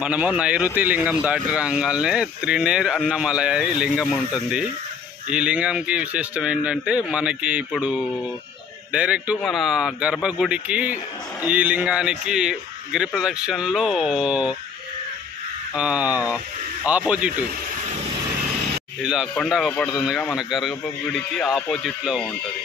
మనము నైరుతి లింగం దాటి రాగానే త్రినేర్ అన్నమలై లింగం ఉంటుంది. ఈ లింగంకి విశిష్టం ఏంటంటే మనకి ఇప్పుడు డైరెక్ట్ మన గర్భగుడికి ఈ లింగానికి గిరి ప్రదక్షిణలో ఆపోజిట్ ఇలా కొండ పడుతుందిగా మన గర్భగుడికి ఆపోజిట్లో ఉంటుంది.